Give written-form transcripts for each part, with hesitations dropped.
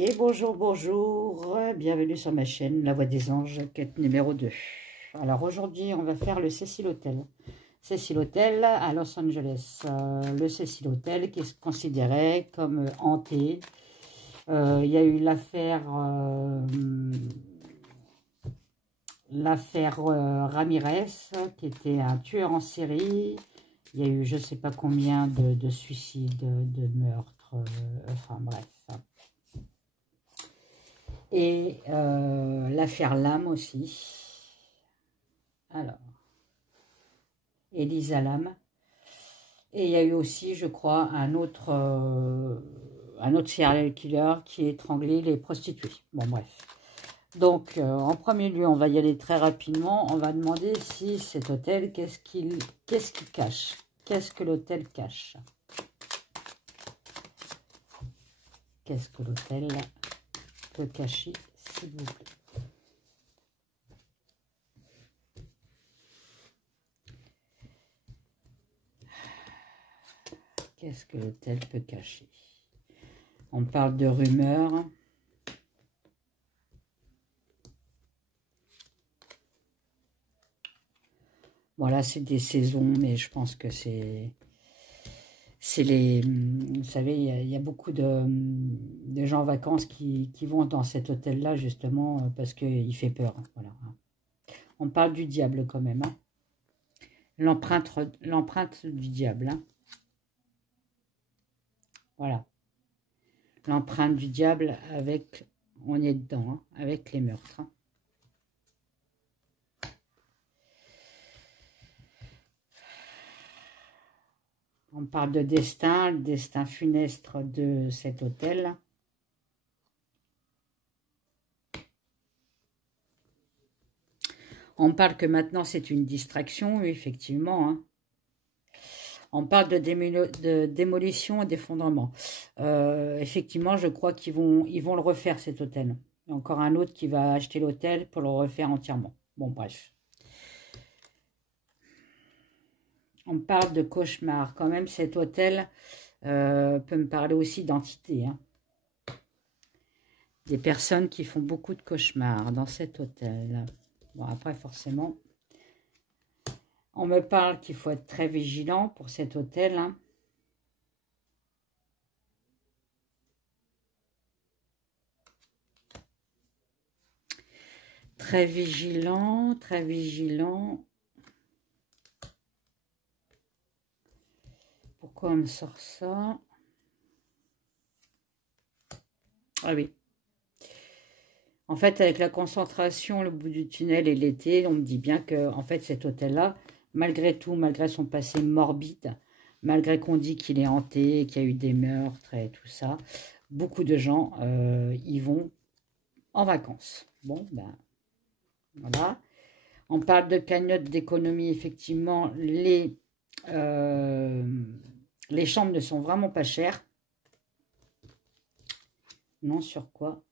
Et bonjour, bonjour, bienvenue sur ma chaîne La Voix des Anges, quête numéro 2. Alors aujourd'hui, on va faire le Cecil Hotel. Cecil Hotel à Los Angeles. Le Cecil Hotel qui est considéré comme hanté. Il y a eu l'affaire Ramirez, qui était un tueur en série. Il y a eu je ne sais pas combien de suicides, de meurtres, enfin bref. Et l'affaire Lam aussi. Alors, Elisa Lam. Et il y a eu aussi, je crois, un autre serial killer qui étranglait les prostituées. Bon, bref. Donc, en premier lieu, on va y aller très rapidement. On va demander si cet hôtel, qu'est-ce qu'il cache? Qu'est-ce que l'hôtel cache? Qu'est-ce que l'hôtel peut cacher, s'il vous plaît? Qu'est-ce que l'hôtel peut cacher? On parle de rumeurs. Voilà, c'est des saisons, mais je pense que c'est les... Vous savez, il y a beaucoup de gens en vacances qui vont dans cet hôtel-là, justement, parce qu'il fait peur. Voilà. On parle du diable quand même. Hein. L'empreinte du diable. Hein. Voilà. L'empreinte du diable avec... On est dedans, hein, avec les meurtres. Hein. On parle de destin, le destin funeste de cet hôtel. On parle que maintenant c'est une distraction, effectivement. Hein. On parle de démolition et d'effondrement. Effectivement, je crois qu'ils vont le refaire, cet hôtel. Il y a encore un autre qui va acheter l'hôtel pour le refaire entièrement. Bon, bref. On parle de cauchemar. Quand même, cet hôtel peut me parler aussi d'entité. Hein. Des personnes qui font beaucoup de cauchemars dans cet hôtel. Bon, après, forcément, on me parle qu'il faut être très vigilant pour cet hôtel. Hein. Très vigilant, très vigilant. Pourquoi on me sort ça? Ah oui. En fait, avec la concentration, le bout du tunnel et l'été, on me dit bien que, en fait, cet hôtel-là, malgré tout, malgré son passé morbide, malgré qu'on dit qu'il est hanté, qu'il y a eu des meurtres et tout ça, beaucoup de gens y vont en vacances. Bon, ben, voilà. On parle de cagnotte d'économie, effectivement, les chambres ne sont vraiment pas chères. Non, sur quoi?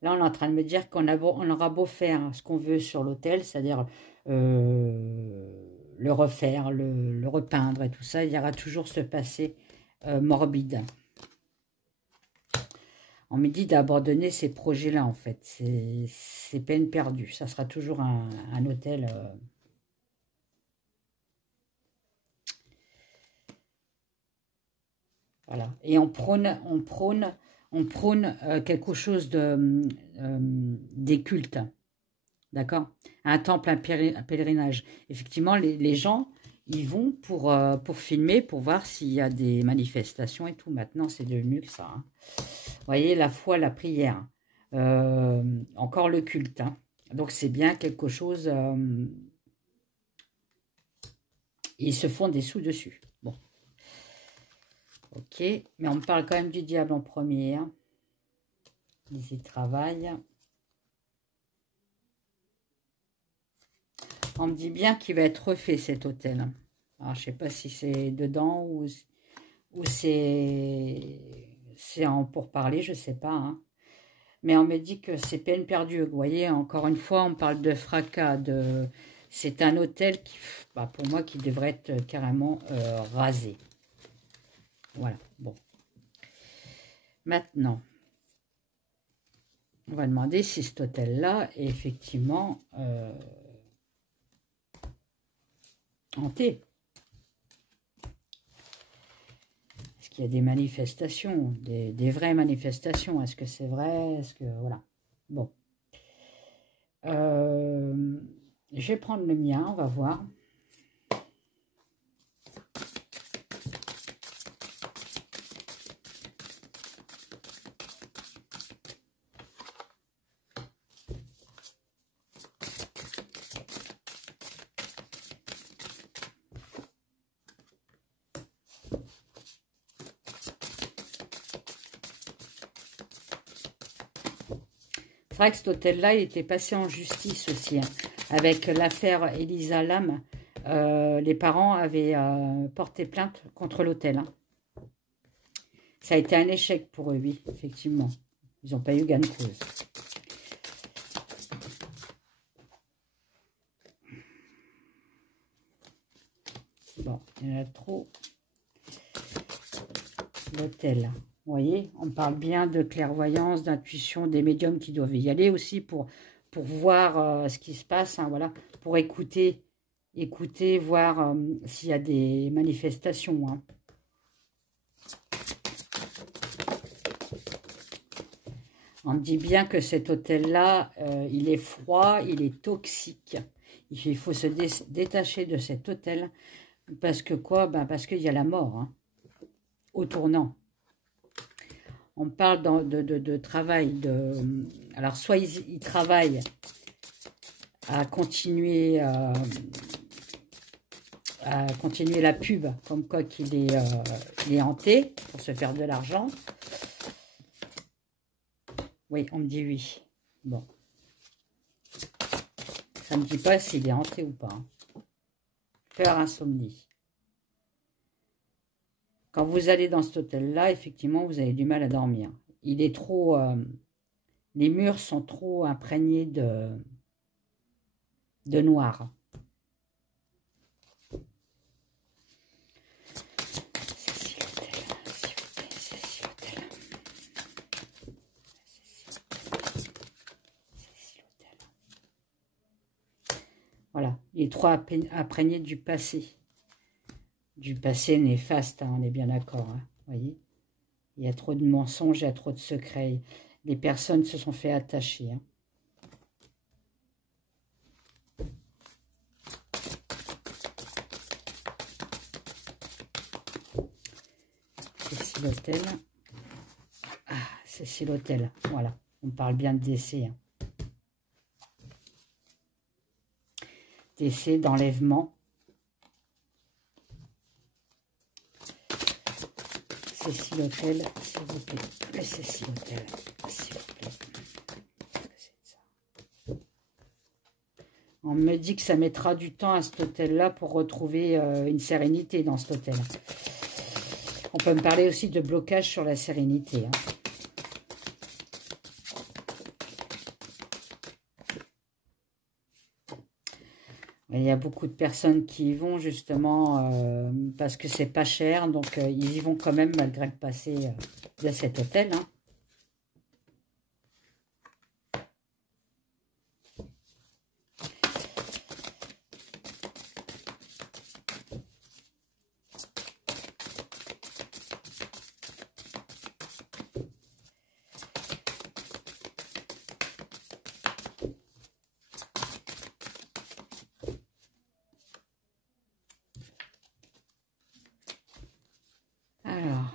Là, on est en train de me dire qu'on aura beau faire ce qu'on veut sur l'hôtel, c'est-à-dire le refaire, le repeindre et tout ça, il y aura toujours ce passé morbide. On me dit d'abandonner ces projets-là, en fait. C'est peine perdue. Ça sera toujours un hôtel... Voilà. Et on prône quelque chose des cultes. D'accord? Un temple, un pèlerinage. Effectivement, les gens, ils vont pour filmer, pour voir s'il y a des manifestations et tout. Maintenant, c'est devenu que ça. Hein. Vous voyez, la foi, la prière. Encore le culte. Hein. Donc, c'est bien quelque chose... ils se font des sous dessus. Bon. Ok, mais on me parle quand même du diable en premier. Hein. Ils y travaillent. On me dit bien qu'il va être refait, cet hôtel. Alors, je ne sais pas si c'est dedans ou c'est en pourparler, je ne sais pas. Hein. Mais on me dit que c'est peine perdue. Vous voyez, encore une fois, on parle de fracas. C'est un hôtel qui, pour moi, qui devrait être carrément rasé. Voilà, bon. Maintenant, on va demander si cet hôtel-là est effectivement hanté. Est-ce qu'il y a des manifestations, des vraies manifestations? Est-ce que c'est vrai? Est-ce que... Voilà. Bon. Je vais prendre le mien, on va voir. C'est vrai que cet hôtel-là, il était passé en justice aussi, hein. Avec l'affaire Elisa Lam, les parents avaient porté plainte contre l'hôtel, hein. Ça a été un échec pour eux, oui, effectivement. Ils n'ont pas eu gain de cause. Bon, il y en a trop. L'hôtel. Vous voyez, on parle bien de clairvoyance, d'intuition, des médiums qui doivent y aller aussi pour voir ce qui se passe, hein, voilà, pour écouter, voir s'il y a des manifestations, hein. On me dit bien que cet hôtel-là, il est froid, il est toxique. Il faut se détacher de cet hôtel. Parce que quoi? Ben parce qu'il y a la mort, hein, au tournant. On parle de travail. Alors, soit ils travaillent à continuer, la pub, comme quoi qu'il est hanté, pour se faire de l'argent. Oui, on me dit oui. Bon. Ça ne me dit pas s'il est hanté ou pas, hein. Peur, insomnie. Quand vous allez dans cet hôtel-là, effectivement, vous avez du mal à dormir. Il est trop... les murs sont trop imprégnés de noir. Voilà, il est trop imprégné du passé. Du passé néfaste, hein, on est bien d'accord, hein, voyez. Il y a trop de mensonges, il y a trop de secrets. Les personnes se sont fait attacher, hein. C'est l'hôtel. Ah, c'est l'hôtel, voilà. On parle bien de décès, hein. Décès, d'enlèvement. C'est si l'hôtel, s'il vous plaît. C'est si l'hôtel, s'il vous plaît. Qu'est-ce que c'est ça? On me dit que ça mettra du temps à cet hôtel-là pour retrouver une sérénité dans cet hôtel. On peut me parler aussi de blocage sur la sérénité, hein. Il y a beaucoup de personnes qui y vont justement parce que c'est pas cher. Donc, ils y vont quand même malgré le passé de cet hôtel, hein. Alors,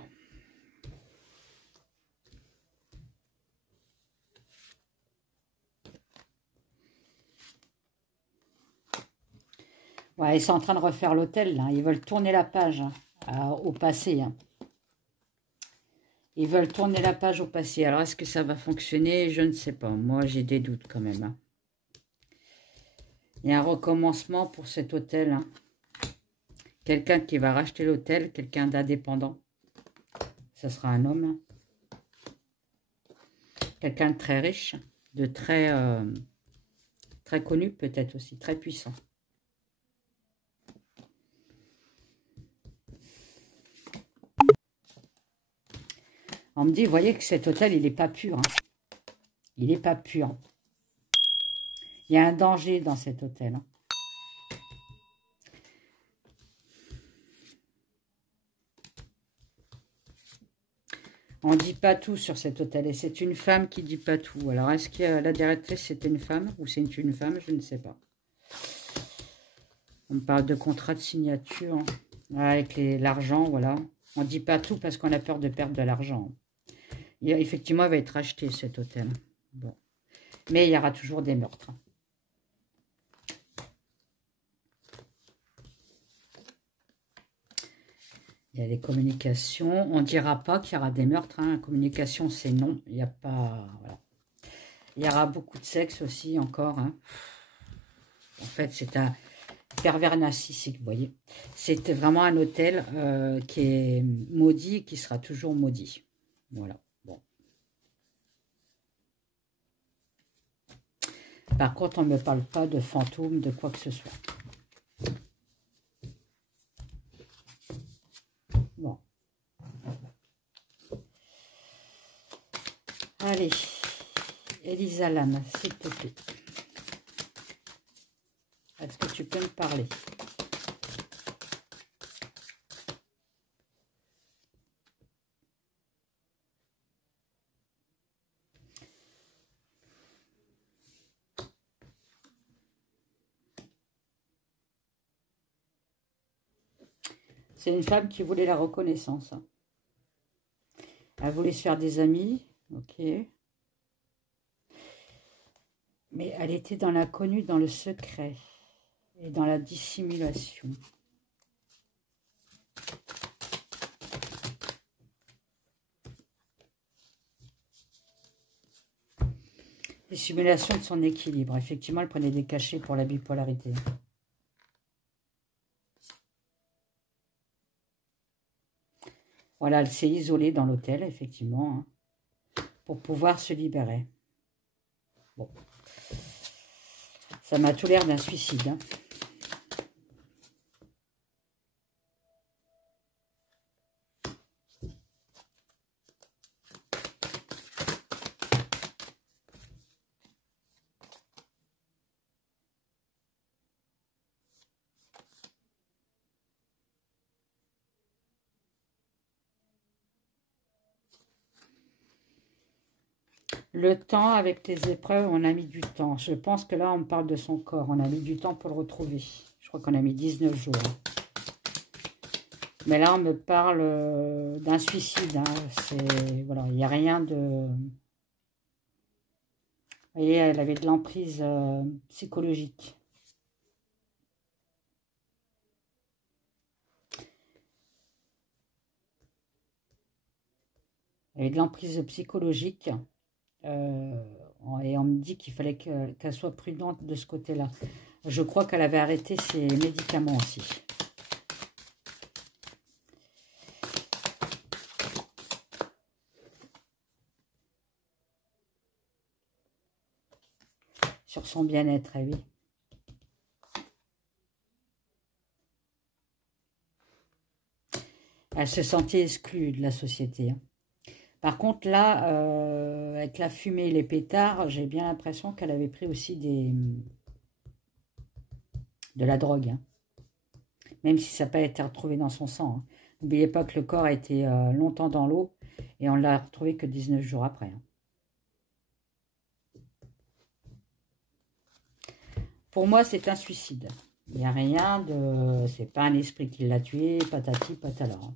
ouais, ils sont en train de refaire l'hôtel, là. Ils veulent tourner la page, hein, au passé, hein. Ils veulent tourner la page au passé. Alors, est-ce que ça va fonctionner? Je ne sais pas. Moi, j'ai des doutes quand même, hein. Il y a un recommencement pour cet hôtel, hein. Quelqu'un qui va racheter l'hôtel, quelqu'un d'indépendant. Ce sera un homme. Quelqu'un de très riche, de très, très connu peut-être aussi, très puissant. On me dit, vous voyez que cet hôtel, il n'est pas pur. Hein. Il n'est pas pur. Il y a un danger dans cet hôtel. Hein. On ne dit pas tout sur cet hôtel. Et c'est une femme qui ne dit pas tout. Alors, est-ce que la directrice, c'était une femme ou c'est une femme? Je ne sais pas. On parle de contrat de signature avec l'argent, voilà. On ne dit pas tout parce qu'on a peur de perdre de l'argent. Effectivement, il va être acheté, cet hôtel. Bon. Mais il y aura toujours des meurtres. Il y a les communications. On ne dira pas qu'il y aura des meurtres. Hein. Communication, c'est non. Il n'y a pas... Voilà. Il y aura beaucoup de sexe aussi, encore. Hein. En fait, c'est un pervers narcissique, vous voyez. C'est vraiment un hôtel qui est maudit et qui sera toujours maudit. Voilà. Bon. Par contre, on ne me parle pas de fantômes, de quoi que ce soit. Bon. Allez. Elisa Lam, s'il te plaît. Est-ce que tu peux me parler? C'est une femme qui voulait la reconnaissance. Elle voulait se faire des amis. Ok. Mais elle était dans l'inconnu, dans le secret. Et dans la dissimulation. Dissimulation de son équilibre. Effectivement, elle prenait des cachets pour la bipolarité. Voilà, elle s'est isolée dans l'hôtel, effectivement, hein, pour pouvoir se libérer. Bon. Ça m'a tout l'air d'un suicide. Hein. Le temps, avec les épreuves, on a mis du temps. Je pense que là, on parle de son corps. On a mis du temps pour le retrouver. Je crois qu'on a mis 19 jours. Mais là, on me parle d'un suicide. Hein. Voilà, il n'y a rien de... Vous voyez, elle avait de l'emprise psychologique. Elle avait de l'emprise psychologique. Et on me dit qu'il fallait qu'elle soit prudente de ce côté-là. Je crois qu'elle avait arrêté ses médicaments aussi. Sur son bien-être, oui. Elle se sentait exclue de la société. Par contre, là, avec la fumée et les pétards, j'ai bien l'impression qu'elle avait pris aussi de la drogue. Hein. Même si ça n'a pas été retrouvé dans son sang. Hein. N'oubliez pas que le corps a été longtemps dans l'eau et on ne l'a retrouvé que 19 jours après. Hein. Pour moi, c'est un suicide. Il n'y a rien de... C'est pas un esprit qui l'a tué, patati, patala. Hein.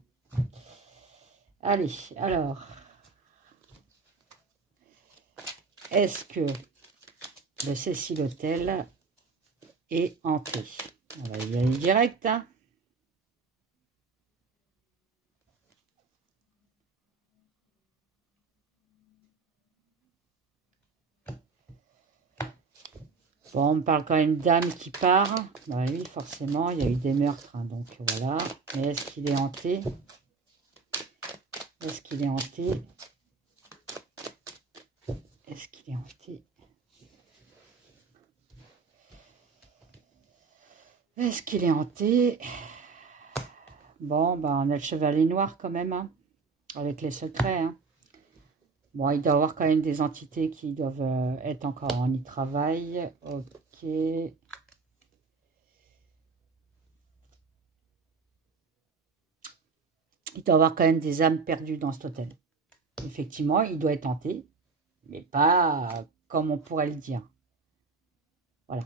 Allez, alors... Est-ce que le Cecil Hotel est hanté? On va y aller direct. Hein. Bon, on me parle quand même d'âme qui part. Bah oui, forcément, il y a eu des meurtres. Hein, donc voilà. Mais est-ce qu'il est hanté? Est-ce qu'il est hanté? Est-ce qu'il est hanté? Est-ce qu'il est hanté? Bon, bah, on a le chevalier noir quand même, hein, avec les secrets. Hein. Bon, il doit y avoir quand même des entités qui doivent être encore en y-travail. Ok. Il doit y avoir quand même des âmes perdues dans cet hôtel. Effectivement, il doit être hanté, mais pas comme on pourrait le dire. Voilà.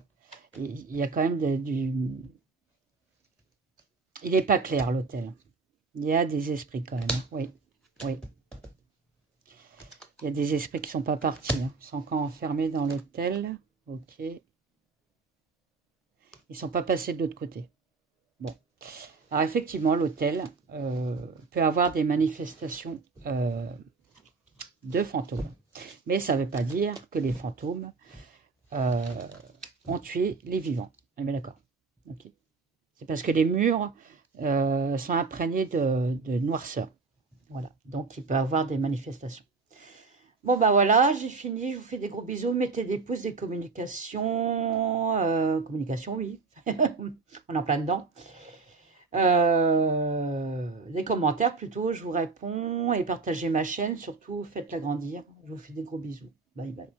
Il y a quand même du... Il n'est pas clair, l'hôtel. Il y a des esprits quand même. Oui, oui. Il y a des esprits qui ne sont pas partis. Ils sont encore enfermés dans l'hôtel. Ok. Ils ne sont pas passés de l'autre côté. Bon. Alors effectivement, l'hôtel peut avoir des manifestations de fantômes. Mais ça ne veut pas dire que les fantômes ont tué les vivants. On est bien d'accord. Ok. C'est parce que les murs sont imprégnés de noirceur. Voilà. Donc, il peut y avoir des manifestations. Bon, ben voilà, j'ai fini. Je vous fais des gros bisous. Mettez des pouces, des communications. Communication, oui. On est en plein dedans. Des commentaires plutôt, je vous réponds. Et partagez ma chaîne. Surtout, faites-la grandir. Je vous fais des gros bisous. Bye bye.